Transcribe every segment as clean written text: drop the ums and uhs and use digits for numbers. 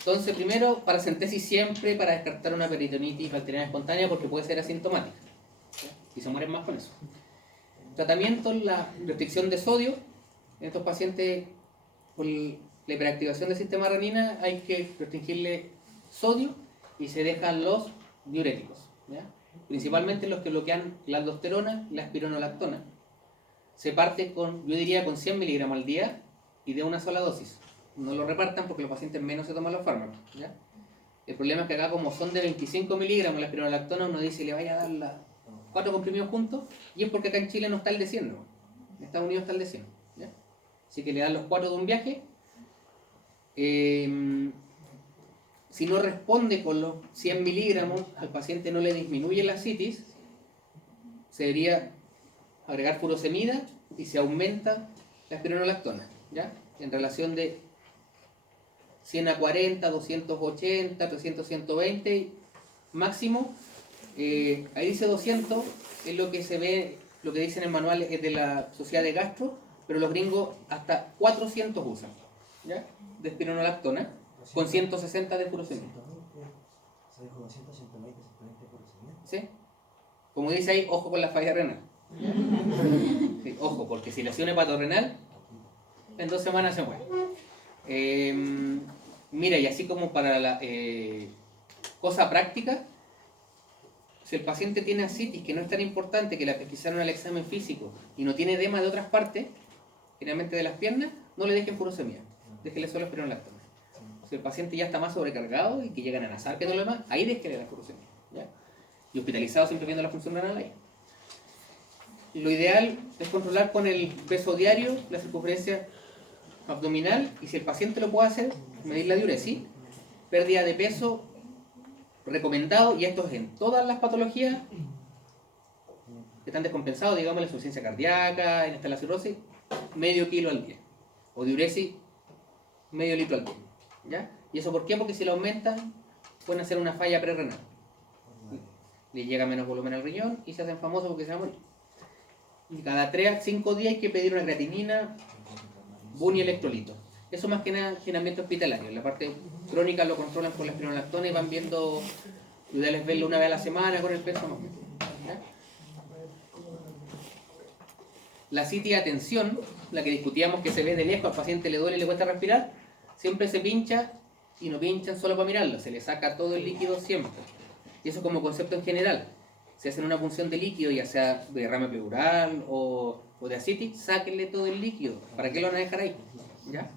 Entonces, primero, paracentesis siempre para descartar una peritonitis bacteriana espontánea porque puede ser asintomática. ¿Ya? Y se mueren más con eso. Tratamiento, la restricción de sodio. En estos pacientes, por la hiperactivación del sistema renina, hay que restringirle sodio y se dejan los diuréticos. ¿Ya? Principalmente los que bloquean la aldosterona y la espironolactona. Se parte con, yo diría, con 100 miligramos al día y de una sola dosis. No lo repartan porque los pacientes menos se toman los fármacos. ¿Ya? El problema es que acá, como son de 25 miligramos la espironolactona, uno dice le vaya a dar las 4 comprimidos juntos, y es porque acá en Chile no está el de 100, ¿no? En Estados Unidos está el de 100. ¿Ya? Así que le dan los 4 de un viaje. Si no responde con los 100 miligramos, al paciente no le disminuye la ascitis, se debería agregar furosemida y se aumenta la espironolactona, ¿ya? En relación de 100 a 40, 280, 300, 120 máximo. Ahí dice 200, es lo que se ve, lo que dice en el manual es de la Sociedad de Gastro, pero los gringos hasta 400 usan, ¿ya? De espironolactona, con 160 de furosemida. ¿Sí? Como dice ahí, ojo con la falla renal. Sí, ojo, porque si lesión hepatorrenal, en 2 semanas se muere. Mira, y así como para la cosa práctica, si el paciente tiene ascitis, que no es tan importante, que la pesquisaron al examen físico y no tiene edema de otras partes, generalmente de las piernas, no le dejen furosemida, déjele solo espironolactona. Si el paciente ya está más sobrecargado y que llegan a nazar, que no lo demás, ahí déjele la furosemida, ¿ya? Y hospitalizado siempre viendo la función renal ahí. Lo ideal es controlar con el peso diario la circunferencia abdominal, y si el paciente lo puede hacer, medir la diuresis, pérdida de peso recomendado, y esto es en todas las patologías que están descompensados, digamos la insuficiencia cardíaca, en esta la cirrosis, medio kilo al día, o diuresis, medio litro al día, ¿ya? ¿Y eso por qué? Porque si lo aumentan, pueden hacer una falla prerrenal, le llega menos volumen al riñón y se hacen famosos porque se van a morir. Y cada 3 a 5 días hay que pedir una creatinina, BUN y electrolitos. Eso más que nada en ambiente hospitalario. En la parte crónica lo controlan con la espironolactona y van viendo, lo ideal es verlo una vez a la semana con el peso más o menos. ¿Ya? La CT de atención, la que discutíamos, que se ve de lejos, al paciente le duele y le cuesta respirar, siempre se pincha, y no pinchan solo para mirarlo, se le saca todo el líquido siempre. Y eso como concepto en general. Si hacen una punción de líquido, ya sea de derrame pleural o de ascitis, sáquenle todo el líquido. ¿Para qué lo van a dejar ahí? ¿Ya?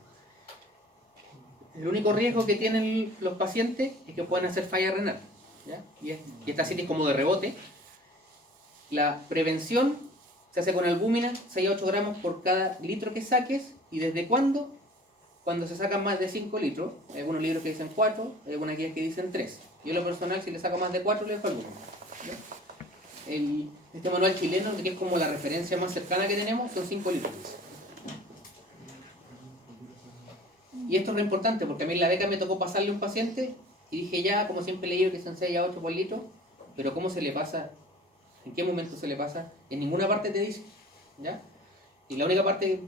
El único riesgo que tienen los pacientes es que puedan hacer falla renal, ¿ya? Y esta ascitis como de rebote. La prevención se hace con albúmina, 6 a 8 gramos por cada litro que saques. ¿Y desde cuándo? Cuando se sacan más de 5 litros. Hay algunos libros que dicen 4, hay algunas guías que dicen 3. Yo en lo personal, si le saco más de 4, le dejo albúmina, ¿ya? Este manual chileno, que es como la referencia más cercana que tenemos, son 5 litros. Y esto es lo importante, porque a mí en la beca me tocó pasarle a un paciente y dije ya, como siempre he leído que son 6 a 8 por litro, pero ¿cómo se le pasa? ¿En qué momento se le pasa? En ninguna parte te dice, ¿ya? Y la única parte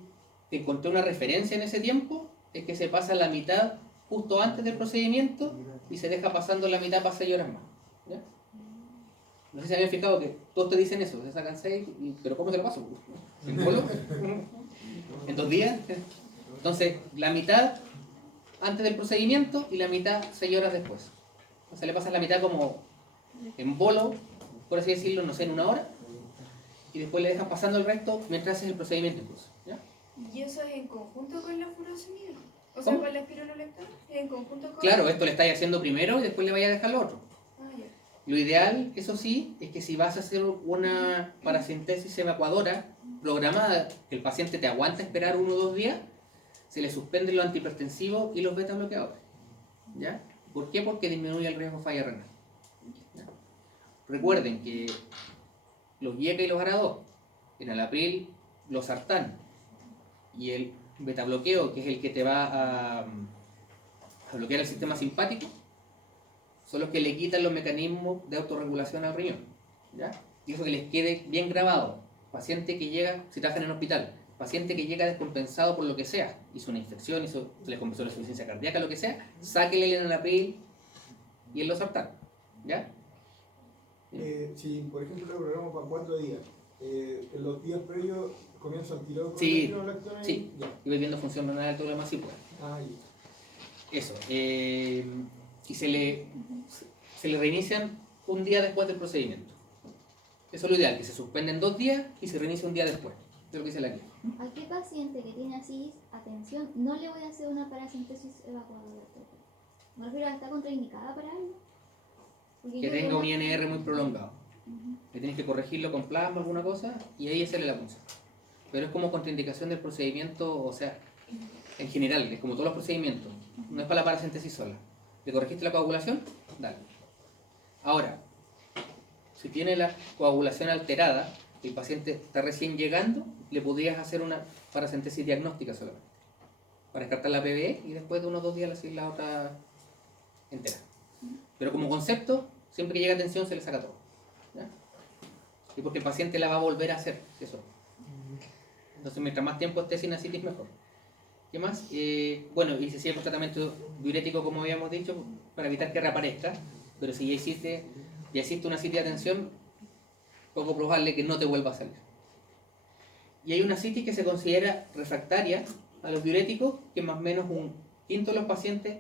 que encontré una referencia en ese tiempo es que se pasa la mitad justo antes del procedimiento y se deja pasando la mitad para 6 horas más, ¿ya? No sé si habían fijado que todos te dicen eso, se sacan 6, pero ¿cómo se lo paso? ¿En bolo? ¿En 2 días? Entonces, la mitad antes del procedimiento y la mitad 6 horas después. O sea, le pasas la mitad como en bolo, por así decirlo, no sé, en 1 hora, y después le dejas pasando el resto mientras haces el procedimiento incluso, ¿ya? ¿Y eso es en conjunto con la furosemida? O sea, ¿Cómo? con la espironolactona, ¿es en conjunto con...? Claro, esto le estáis haciendo primero y después le vais a dejar lo otro. Ah, ya. Lo ideal, eso sí, es que si vas a hacer una paracentesis evacuadora programada, que el paciente te aguanta esperar 1 o 2 días, se le suspenden los antihipertensivos y los beta bloqueadores, ¿ya? ¿Por qué? Porque disminuye el riesgo de falla renal, ¿ya? Recuerden que los IECA y los ARA2, en Alapril, los sartán y el beta bloqueo, que es el que te va a bloquear el sistema simpático, son los que le quitan los mecanismos de autorregulación al riñón, ¿ya? Y eso que les quede bien grabado. Paciente que llega, si trabajan en el hospital, paciente que llega descompensado por lo que sea, hizo una infección, se le compensó la insuficiencia cardíaca, lo que sea, sáquele el enalapril y el losartán, ¿ya? Si por ejemplo lo programamos para 4 días, en los días previos comienzo al tiro con Sí, la espirulactona sí, ya. y voy viendo función renal del todo lo demás, sí, pues. Ah, ya. Eso. Y se le reinician un día después del procedimiento. Eso es lo ideal, que se suspenden 2 días y se reinicia un día después. Eso es lo que dice la guía. ¿A qué paciente que tiene así, atención, no le voy a hacer una paracentesis evacuadora? Me refiero a está contraindicada para algo. Porque Que yo tenga creo un INR muy prolongado. Ujú. Que tienes que corregirlo con plasma, alguna cosa, y ahí hacerle la punción. Pero es como contraindicación del procedimiento, o sea, en general, es como todos los procedimientos. No es para la paracentesis sola. ¿Le corregiste la coagulación? Dale. Ahora, si tiene la coagulación alterada, el paciente está recién llegando, le podrías hacer una paracentesis diagnóstica solamente. Para descartar la PBE y después de unos 2 días le haces la otra entera. Pero como concepto, siempre que llega tensión se le saca todo. ¿Ya? Y porque el paciente la va a volver a hacer. Eso. Entonces, mientras más tiempo esté sin asitis, mejor. ¿Qué más? Bueno, y se sigue con tratamiento diurético, como habíamos dicho, para evitar que reaparezca. Pero si ya existe una asitis de tensión, poco probable que no te vuelva a salir. Y hay una asitis que se considera refractaria a los diuréticos, que más o menos un quinto de los pacientes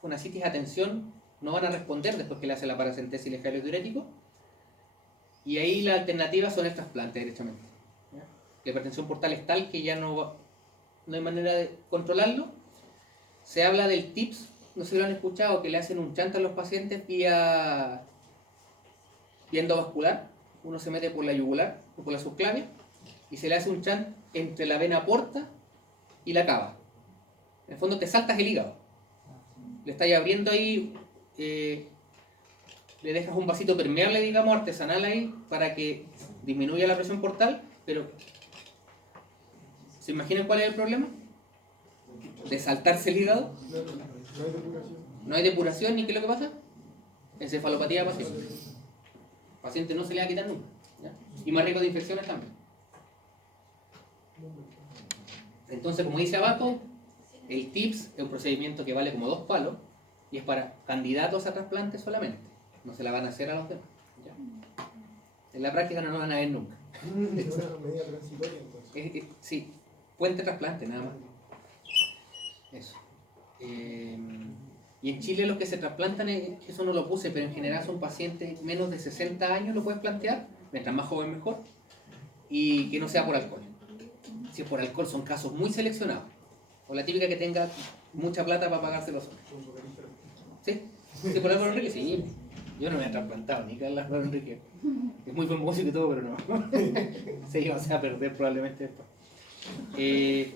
con asitis a tensión no van a responder después que le hace la paracentesis y le deja los diuréticos. Y ahí la alternativa son el trasplante directamente. ¿Ya? La hipertensión portal es tal que ya no hay manera de controlarlo. Se habla del TIPS, no sé si lo han escuchado, que le hacen un chante a los pacientes vía endovascular. Uno se mete por la yugular o por la subclavia y se le hace un chant entre la vena porta y la cava. En el fondo te saltas el hígado. Le estás abriendo ahí, le dejas un vasito permeable, digamos, artesanal ahí, para que disminuya la presión portal, pero ¿se imaginan cuál es el problema? De saltarse el hígado. No hay depuración. No hay depuración, ni qué es lo que pasa. Encefalopatía pasiva. El paciente no se le va a quitar nunca. ¿Ya? Y más riesgo de infecciones también. Entonces, como dice abajo, el TIPS es un procedimiento que vale como 2 palos y es para candidatos a trasplante solamente. No se la van a hacer a los demás. ¿Ya? En la práctica no nos van a ver nunca. Es una medida transitoria entonces. Sí, puente trasplante, nada más. Eso. Y en Chile los que se trasplantan, eso no lo puse, pero en general son pacientes menos de 60 años, lo puedes plantear, mientras más joven mejor, y que no sea por alcohol. Si es por alcohol son casos muy seleccionados. O la típica que tenga mucha plata para pagárselo solo. ¿Sí? ¿Sí por Álvaro Enrique? Sí. Yo no me he trasplantado, ni Carlos Álvaro Enrique. Es muy buen músico y todo, pero no. Se iba a perder probablemente después.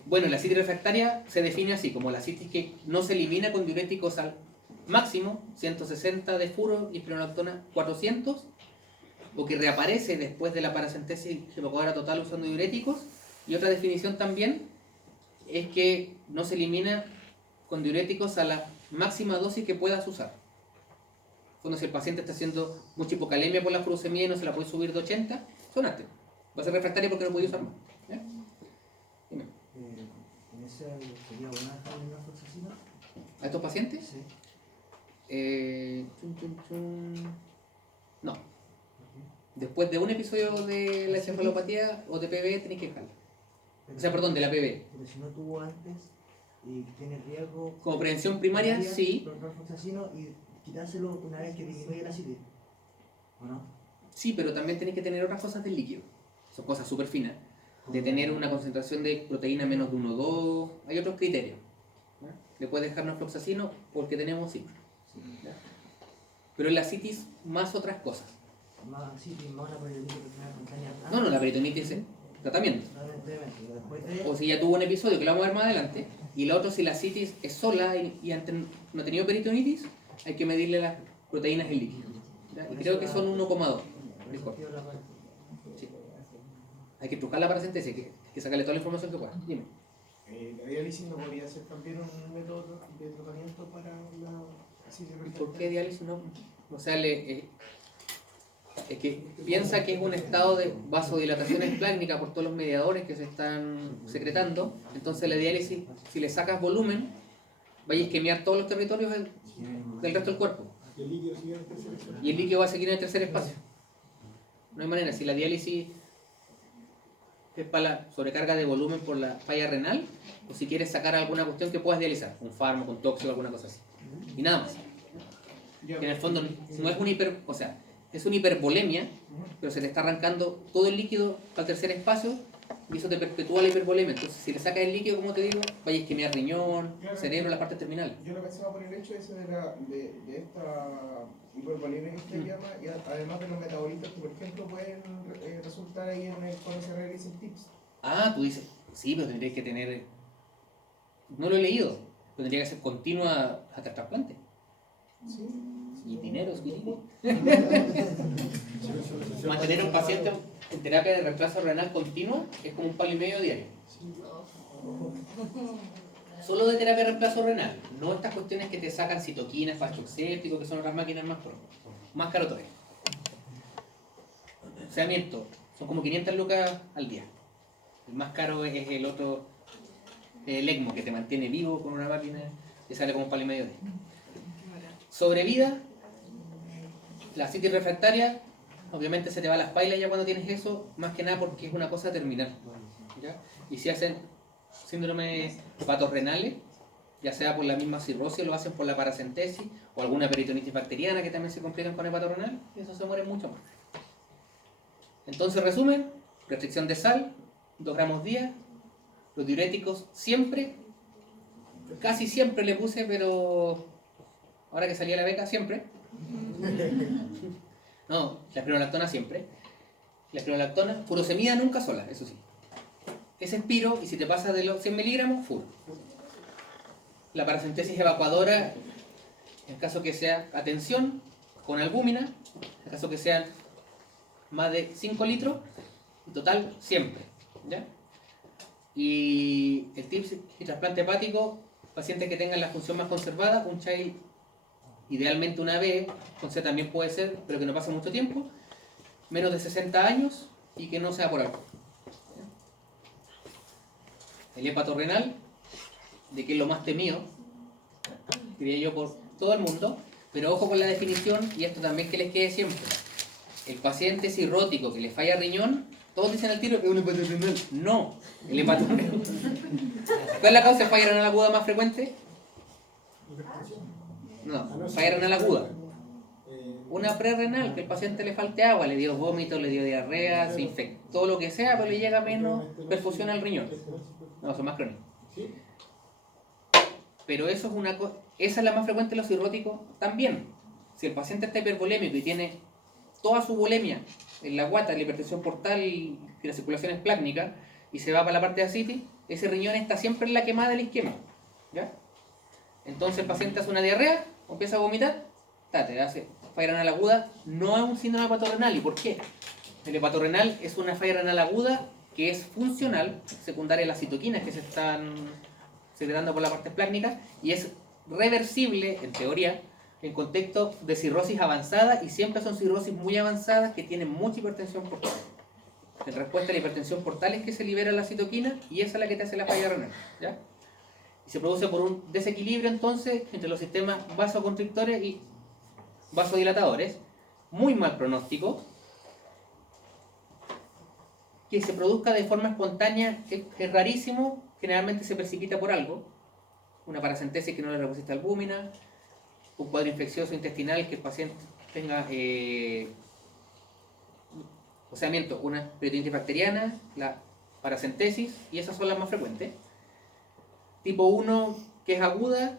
Bueno, la asitis refractaria se define así, como la asitis que no se elimina con diuréticos al máximo, 160 de furo y espironolactona 400, o que reaparece después de la paracentesis evacuadora total usando diuréticos. Y otra definición también es que no se elimina con diuréticos a la máxima dosis que puedas usar. Cuando si el paciente está haciendo mucha hipocalemia por la furosemida y no se la puede subir de 80, sonaste. Va a ser refractaria porque no puede usar más. ¿Ya? Dime. ¿En ese sería buena dejarle una fluoxacina? ¿A estos pacientes? Sí. No. Después de un episodio de la encefalopatía o de PB tenéis que dejarla. O sea, perdón, de la PB. Pero si no tuvo antes y tiene riesgo... Como prevención primaria, sí. Colocar fluoxacino y quitárselo una vez que disminuye la acidez. ¿O no? Sí, pero también tenéis que tener otras cosas del líquido. Son cosas súper finas. De tener una concentración de proteína menos de 1,2. Hay otros criterios. ¿Ya? Le puedes dejar fluoxacino porque tenemos sí. ¿Ya? Pero en la citis más otras cosas. Más acidez, más la peritonitis espontánea. No, la peritonitis es tratamiento. O si ya tuvo un episodio que lo vamos a ver más adelante. Y la otra, si la citis es sola y no ha tenido peritonitis, hay que medirle las proteínas en líquido. ¿Ya? Y creo que son 1,2. Sí. Hay que trucar la paracentesis, hay que sacarle toda la información que pueda. Dime. ¿La diálisis no podría ser también un método de tratamiento para la asitis ¿Y refractaria? por qué diálisis no? O sea, Es que piensa que es un estado de vasodilatación esplácnica por todos los mediadores que se están secretando. Entonces la diálisis, si le sacas volumen, vaya a isquemiar todos los territorios del resto del cuerpo. Y el líquido sigue en el tercer espacio. Y el líquido va a seguir en el tercer espacio. No hay manera. Si la diálisis es para la sobrecarga de volumen por la falla renal, o si quieres sacar alguna cuestión que puedas dializar, un fármaco, un tóxico, alguna cosa así. Y nada más. Que en el fondo no es o sea, es una hipervolemia, pero se te está arrancando todo el líquido al tercer espacio y eso te perpetúa la hipervolemia. Entonces, si le sacas el líquido, como te digo, vaya a isquemiar riñón, Claro. cerebro, las partes terminales. Yo lo pensaba por el hecho ese de esta hipervolemia que usted llama, y además de los metabolitos que, por ejemplo, pueden resultar ahí cuando se realicen tips. Ah, tú dices, sí, pero tendrías que tener... No lo he leído, pero tendría que ser continua hasta el trasplante. Sí. Y dinero, es dinero. Mantener a un paciente en terapia de reemplazo renal continua es como un palo y medio diario. Solo de terapia de reemplazo renal, no estas cuestiones que te sacan citoquinas, fachoxépticos, que son otras máquinas más caro todavía. Saneamiento, son como 500 lucas al día. El más caro es el otro, el ECMO, que te mantiene vivo con una máquina, que sale como un palo y medio diario. Sobrevida, la citis refractaria, obviamente se te va a las pailas ya cuando tienes eso, más que nada porque es una cosa terminal. ¿Ya? Y si hacen síndrome patorrenales, ya sea por la misma cirrosis, lo hacen por la paracentesis, o alguna peritonitis bacteriana que también se complican con el patorrenal, y eso se muere mucho más. Entonces, resumen, restricción de sal, 2 gramos día, los diuréticos siempre, casi siempre le puse, pero ahora que salía la beca, siempre. No, la espironolactona siempre. La espironolactona, furosemida nunca sola, eso sí. Es espiro y si te pasas de los 100 miligramos, furo. La paracentesis evacuadora, en caso que sea atención, con albúmina, en caso que sean más de 5 litros, en total siempre. ¿Ya? Y el tips y trasplante hepático, pacientes que tengan la función más conservada, un child idealmente una B, con C también puede ser, pero que no pase mucho tiempo, menos de 60 años y que no sea por algo. El hepatorrenal, de que es lo más temido, diría yo, por todo el mundo, pero ojo con la definición, y esto también que les quede siempre. El paciente cirrótico que le falla riñón, todos dicen al tiro que es un hepatorrenal. No, el hepatorrenal. ¿Cuál es la causa de falla renal aguda más frecuente? No, falla renal aguda. Una prerrenal, que el paciente le falte agua, le dio vómito, le dio diarrea, se infectó, lo que sea, pero le llega menos perfusión al riñón. No, son más crónicos. Pero eso es una cosa, esa es la más frecuente de los cirróticos también. Si el paciente está hipervolémico y tiene toda su volemia en la guata, la hipertensión portal y la circulación esplácnica, y se va para la parte de ascitis, ese riñón está siempre en la quemada del isquema. ¿Ya? Entonces el paciente hace una diarrea, o empieza a vomitar, te hace falla renal aguda, no es un síndrome hepatorrenal. ¿Y por qué? El hepatorrenal es una falla renal aguda que es funcional, secundaria a las citoquinas que se están secretando por la parte esplácnica, y es reversible, en teoría, en contexto de cirrosis avanzada, y siempre son cirrosis muy avanzadas que tienen mucha hipertensión portal. En respuesta a la hipertensión portal es que se libera la citoquina, y esa es la que te hace la falla renal. ¿Ya? Y se produce por un desequilibrio entonces entre los sistemas vasoconstrictores y vasodilatadores, muy mal pronóstico. Que se produzca de forma espontánea es rarísimo, generalmente se precipita por algo, una paracentesis que no le resiste albúmina, un cuadro infeccioso intestinal que el paciente tenga oseamiento, una peritonitis bacteriana, la paracentesis, y esas son las más frecuentes. Tipo 1 que es aguda,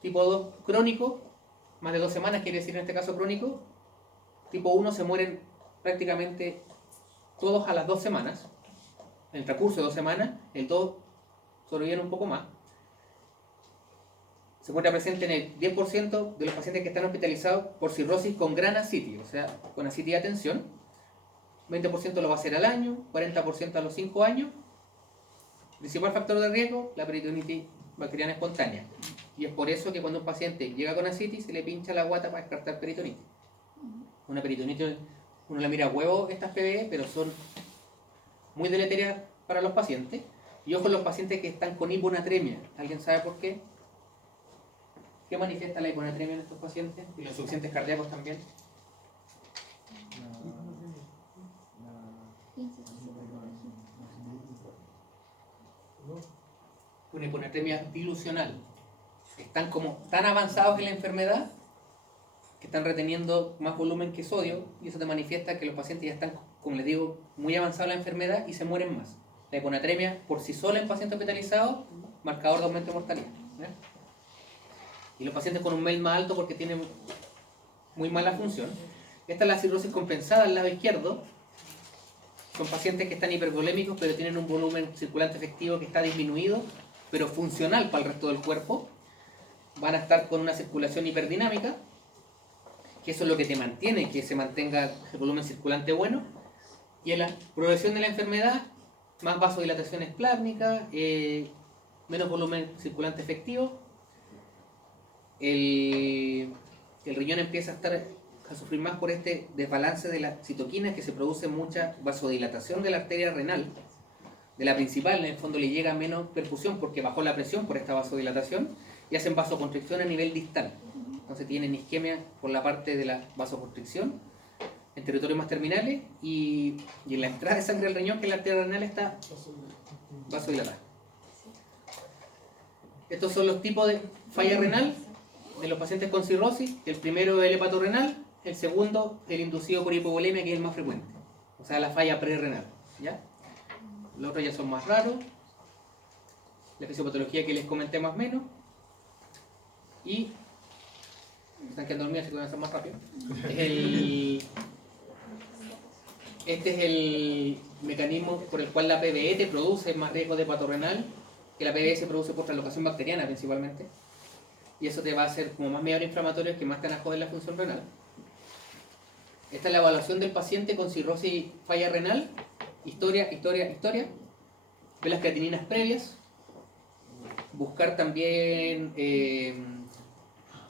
tipo 2 crónico, más de 2 semanas quiere decir en este caso crónico. Tipo 1 se mueren prácticamente todos a las 2 semanas, en el transcurso de 2 semanas, el 2 sobreviven un poco más. Se encuentra presente en el 10% de los pacientes que están hospitalizados por cirrosis con gran ascitis, o sea, con ascitis de atención. 20% lo va a hacer al año, 40% a los 5 años. Principal factor de riesgo, la peritonitis bacteriana espontánea. Y es por eso que cuando un paciente llega con ascitis se le pincha la guata para descartar peritonitis. Una peritonitis, uno la mira a huevo estas PBE, pero son muy deleterias para los pacientes. Y ojo, los pacientes que están con hiponatremia. ¿Alguien sabe por qué? ¿Qué manifiesta la hiponatremia en estos pacientes? Y los insuficientes cardíacos también. 15 Una hiponatremia dilucional. Están como tan avanzados en la enfermedad que están reteniendo más volumen que sodio, y eso te manifiesta que los pacientes ya están, como les digo, muy avanzados en la enfermedad y se mueren más. La hiponatremia por sí sola en pacientes hospitalizados, marcador de aumento de mortalidad. Y los pacientes con un MEL más alto porque tienen muy mala función. Esta es la cirrosis compensada al lado izquierdo. Son pacientes que están hipervolémicos pero tienen un volumen circulante efectivo que está disminuido, pero funcional para el resto del cuerpo. Van a estar con una circulación hiperdinámica, que eso es lo que te mantiene, que se mantenga el volumen circulante bueno. Y en la progresión de la enfermedad, más vasodilatación esplácnica, menos volumen circulante efectivo. El riñón empieza a sufrir más por este desbalance de las citoquinas, que se produce mucha vasodilatación de la arteria renal, de la principal. En el fondo le llega menos perfusión porque bajó la presión por esta vasodilatación, y hacen vasoconstricción a nivel distal. Entonces tienen isquemia por la parte de la vasoconstricción en territorios más terminales, y en la entrada de sangre al riñón, que es la arteria renal, está vasodilatada. Estos son los tipos de falla renal de los pacientes con cirrosis. El primero es el hepatorrenal, el segundo el inducido por hipovolemia, que es el más frecuente, o sea, la falla prerrenal, ¿ya? Los otros ya son más raros. La fisiopatología que les comenté más o menos. Y están quedando dormidos, así que van a ser más rápido. Este es el mecanismo por el cual la PBE te produce más riesgo de hepatorrenal, que la PBE se produce por translocación bacteriana principalmente. Y eso te va a hacer como más mediadores inflamatorios que más te van a joder la función renal. Esta es la evaluación del paciente con cirrosis y falla renal. Historia. Ve las creatininas previas. Buscar también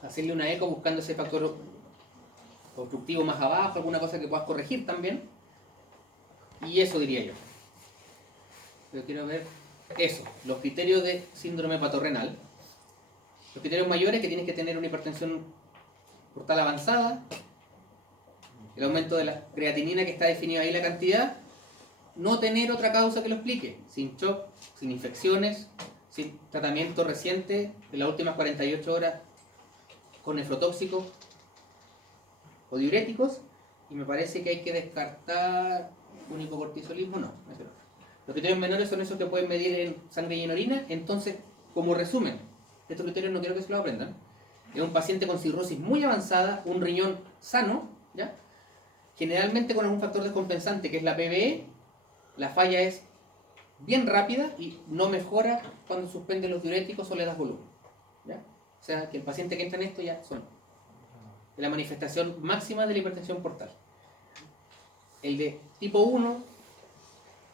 hacerle una eco buscando ese factor obstructivo más abajo, alguna cosa que puedas corregir también. Y eso diría yo. Pero quiero ver eso, los criterios de síndrome hepatorrenal. Los criterios mayores, que tienes que tener una hipertensión portal avanzada, el aumento de la creatinina, que está definido ahí la cantidad, no tener otra causa que lo explique, sin shock, sin infecciones, sin tratamiento reciente en las últimas 48 horas con nefrotóxicos o diuréticos, y me parece que hay que descartar un hipocortisolismo, no, ese no. Los criterios menores son esos que pueden medir en sangre y en orina. Entonces, como resumen, estos criterios no quiero que se los aprendan. Es un paciente con cirrosis muy avanzada, un riñón sano, ¿ya? Generalmente con algún factor descompensante, que es la PBE. La falla es bien rápida y no mejora cuando suspende los diuréticos o le das volumen, ¿ya? O sea, que el paciente que entra en esto ya son la manifestación máxima de la hipertensión portal. El de tipo 1,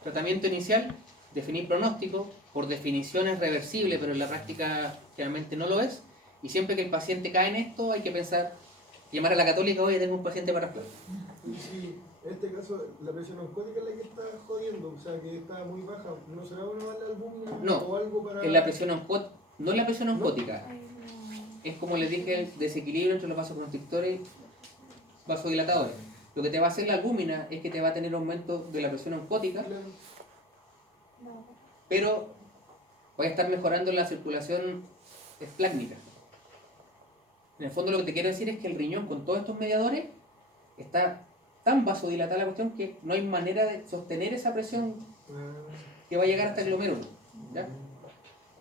tratamiento inicial, definir pronóstico, por definición es reversible, pero en la práctica generalmente no lo es. Y siempre que el paciente cae en esto, hay que pensar, llamar a la católica: oye, tengo un paciente para trasplante. Y si en este caso la presión oncótica es la que está jodiendo, o sea, que está muy baja, ¿no será bueno darle albúmina No, o algo para...? en la presión no es la presión oncótica. Ay, no. Es, como les dije, el desequilibrio entre los vasoconstrictores y vasodilatadores. Lo que te va a hacer la albúmina es que te va a tener aumento de la presión oncótica, Claro. pero va a estar mejorando la circulación esplácnica. En el fondo lo que te quiero decir es que el riñón, con todos estos mediadores, está tan vasodilatada la cuestión que no hay manera de sostener esa presión que va a llegar hasta el glomérulo, ¿ya?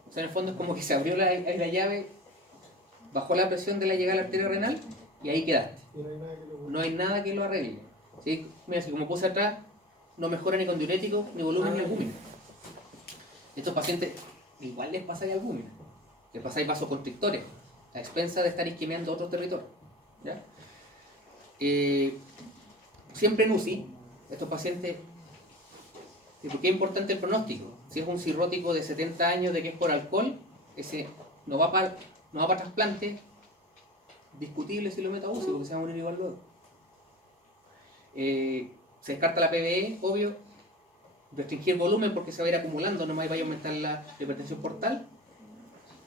O sea, en el fondo es como que se abrió la llave, bajó la presión de la llegada a la arteria renal y ahí quedaste. Y no hay nada que lo... No hay nada que lo arregle, ¿sí? Mira, si como puse atrás, no mejora ni con diuréticos, ni volumen, ni albúmina. Estos pacientes igual les pasáis albúmina, les pasáis vasoconstrictores, a expensa de estar isquemiando otros territorios, ¿ya? Siempre en UCI, estos pacientes, ¿y por qué es importante el pronóstico? Si es un cirrótico de 70 años de que es por alcohol, ese no va para trasplante, discutible si lo meto a UCI, porque se va a morir igual luego. Se descarta la PBE, obvio. Restringir volumen porque se va a ir acumulando, no más vaya a aumentar la hipertensión portal.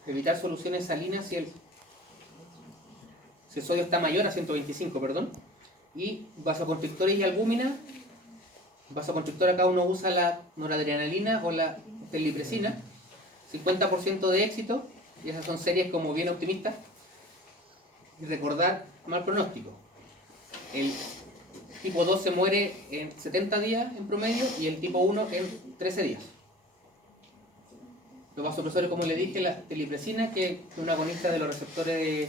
Evitar soluciones salinas si el sodio está mayor a 125, perdón. Y vasoconstrictores y albúmina. Vasoconstrictora, cada uno usa la noradrenalina o la terlipresina. 50% de éxito, y esas son series como bien optimistas. Y recordar mal pronóstico. El tipo 2 se muere en 70 días en promedio y el tipo 1 en 13 días. Los vasopresores, como le dije, la terlipresina, que es una agonista de los receptores de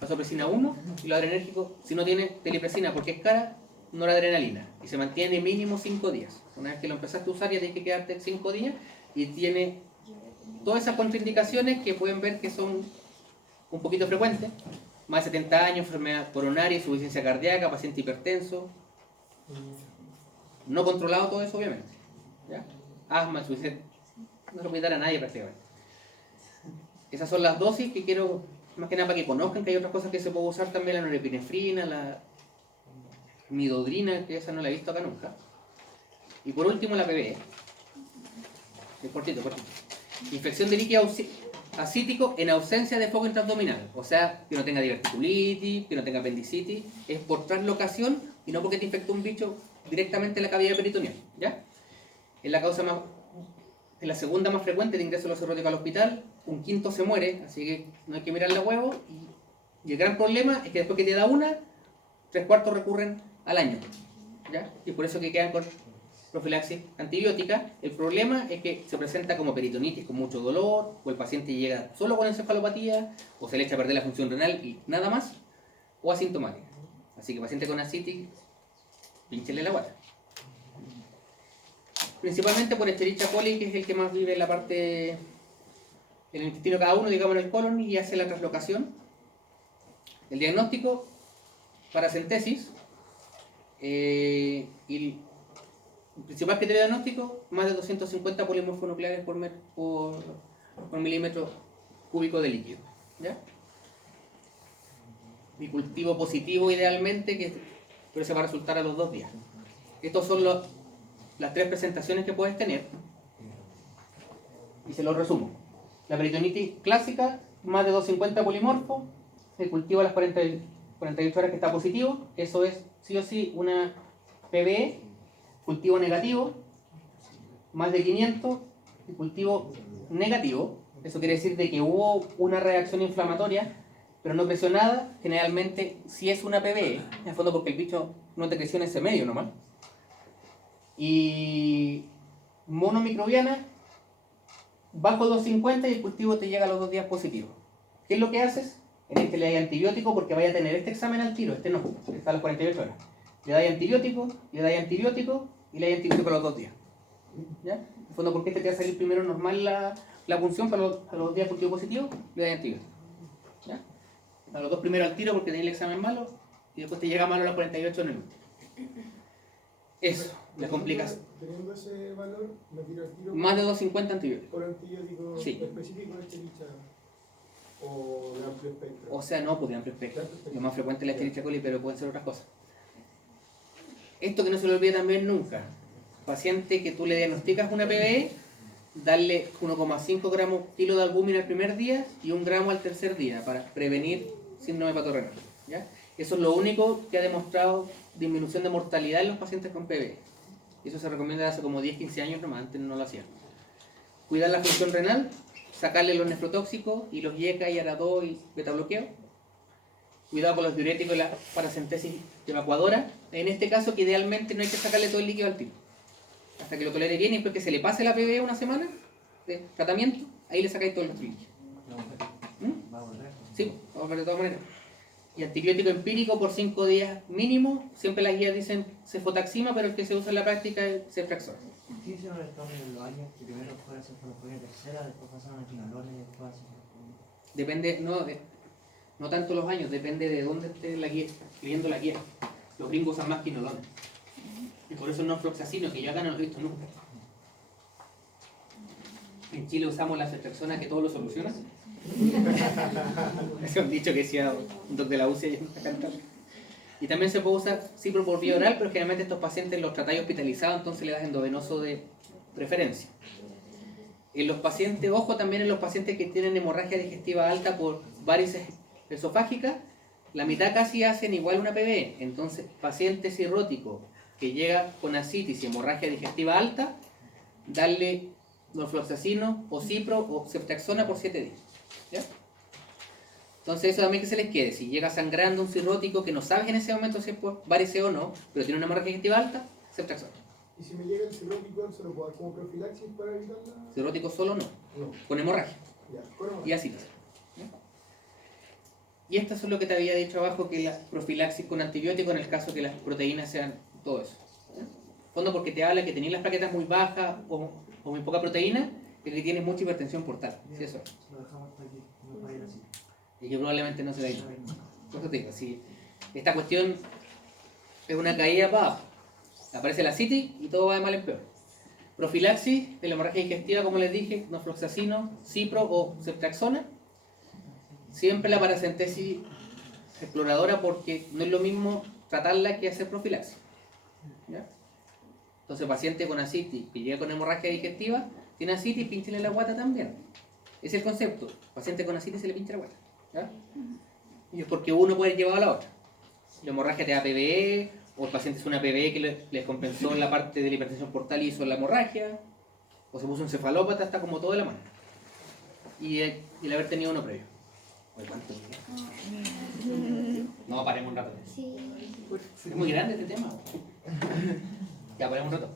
vasopresina 1, y lo adrenérgico, si no tiene terlipresina porque es cara, noradrenalina, y se mantiene mínimo 5 días. Una vez que lo empezaste a usar ya tienes que quedarte 5 días, y tiene todas esas contraindicaciones que pueden ver que son un poquito frecuentes: más de 70 años, enfermedad coronaria, insuficiencia cardíaca, paciente hipertenso, no controlado todo eso obviamente, ¿ya? Asma, insuficiencia, no se lo puede dar a nadie prácticamente. Esas son las dosis que quiero, más que nada para que conozcan que hay otras cosas que se puede usar también: la norepinefrina, la midodrina, que esa no la he visto acá nunca. Y por último la PBE. Es cortito. Infección de líquido acítico en ausencia de foco intraabdominal. O sea, que no tenga diverticulitis, que no tenga apendicitis. Es por translocación y no porque te infectó un bicho directamente en la cavidad peritoneal, ¿ya? Es la causa más... Es la segunda más frecuente de ingreso de los cirróticos al hospital. Un quinto se muere, así que no hay que mirarle a huevo. Y el gran problema es que después que te da una, 3/4 recurren al año, ¿ya? Y por eso que quedan con profilaxis antibiótica. El problema es que se presenta como peritonitis con mucho dolor, o el paciente llega solo con encefalopatía, o se le echa a perder la función renal y nada más, o asintomática. Así que paciente con ascitis, pínchele la guata. Principalmente por Escherichia coli, que es el que más vive en la parte, en el intestino cada uno, digamos en el colon, y hace la translocación. El diagnóstico, paracentesis, y el principal criterio diagnóstico: más de 250 polimorfonucleares por milímetro cúbico de líquido, ¿ya? Y cultivo positivo idealmente, pero se va a resultar a los 2 días. Estos son las 3 presentaciones que puedes tener, y se los resumo. La peritonitis clásica, más de 250 polimorfos, el cultivo a las 48 horas que está positivo, eso es sí o sí una PBE. Cultivo negativo, más de 500, y cultivo negativo, eso quiere decir de que hubo una reacción inflamatoria, pero no presionada, generalmente sí es una PBE, en el fondo porque el bicho no te creció en ese medio nomás. Y monomicrobiana, bajo 250, y el cultivo te llega a los 2 días positivos. ¿Qué es lo que haces? En este le das antibiótico porque vaya a tener este examen al tiro, este no, está a las 48 horas. Le dais antibiótico, y le dais antibiótico a los 2 días, ¿ya? En el fondo, porque este te va a salir primero normal la punción, pero a los 2 días cultivo positivo, le dais antibiótico, ¿ya? A los 2 primero al tiro porque tenés el examen malo, y después te llega malo a las 48 en el último. Eso, la complicación. Teniendo ese valor, me tiro al tiro. Más de 250 antibióticos. ¿Por antibiótico Sí. específico de Escherichia o de amplio espectro? O sea, no, pues de amplio espectro. Lo más frecuente es la Escherichia coli, pero pueden ser otras cosas. Esto que no se lo olvide también nunca: paciente que tú le diagnosticas una PBE, darle 1,5 gramos kilo de albúmina el primer día y 1 gramo al tercer día para prevenir síndrome hepatorenal, ¿ya? Eso es lo único que ha demostrado disminución de mortalidad en los pacientes con PBE. Eso se recomienda hace como 10-15 años nomás, antes no lo hacían. Cuidar la función renal, sacarle los nefrotóxicos y los YECA y ARA2 y betabloqueo. Cuidado con los diuréticos y la paracentesis evacuadora. En este caso, que idealmente no hay que sacarle todo el líquido al tiro, hasta que lo tolere bien, y después que se le pase la PBE una semana de tratamiento, ahí le sacáis todo el líquido. Va a volver. Sí, vamos a ver de todas maneras. Y antibiótico empírico por 5 días mínimo. Siempre las guías dicen cefotaxima, pero el que se usa en la práctica es ceftraxona. ¿Qué hicieron el cambio en los años? Que primero fue la cefalosporina tercera, después pasaron a quinolones y después a cefalosporina. Depende, no tanto los años, depende de dónde esté la guía, leyendo la guía. Los gringos usan más quinolones. Y por eso no floxacino, que yo acá no lo he visto nunca. En Chile usamos la ceftraxona, que todo lo soluciona. Es un dicho que decía un doctor de la UCI y Y también se puede usar cipro por vía oral, pero generalmente estos pacientes los tratáis hospitalizados, entonces le das endovenoso de preferencia. En los pacientes, ojo también en los pacientes que tienen hemorragia digestiva alta por varices esofágicas, la mitad casi hacen igual una PBE. Entonces, paciente cirrótico que llega con ascitis y hemorragia digestiva alta, darle norfloxacino o cipro o ceftriaxona por 7 días. ¿Ya? Entonces eso también que se les quede. Si llega sangrando un cirrótico que no sabes en ese momento si es por varices o no, pero tiene una hemorragia digestiva alta, ceftriaxona. Y si me llega el cirrótico, ¿se lo puedo dar como profilaxis para evitar la...? Cirrótico solo no, No. con hemorragia Ya, con y ascitis. ¿Ya? Y estas son lo que te había dicho abajo, que la profilaxis con antibiótico en el caso que las proteínas sean todo eso. ¿Ya? Fondo porque te habla que tenés las plaquetas muy bajas o muy poca proteína, y que tienes mucha hipertensión portal. ¿Sí, eso? Lo dejamos hasta aquí, no va a ir así. Y que probablemente no se va a ir. Por eso te digo, si esta cuestión es una caída para abajo, aparece la citis y todo va de mal en peor. Profilaxis de la hemorragia digestiva, como les dije, norfloxacino, cipro o ceftriaxona. Siempre la paracentesis exploradora, porque no es lo mismo tratarla que hacer profilaxis. ¿Ya? Entonces, paciente con ascitis que llega con hemorragia digestiva, tiene ascitis, pínchale la guata también. Ese es el concepto. Paciente con ascitis se le pincha la guata. ¿Ya? Y es porque uno puede llevar a la otra. La hemorragia te da PBE, o el paciente es una PBE que les compensó en la parte de la hipertensión portal y hizo la hemorragia, o se puso un cefalópata, está como todo de la mano. Y el haber tenido uno previo. Oye, ¿cuánto? No, paremos un rato. Sí. Es muy grande este tema. Ya, paremos un rato.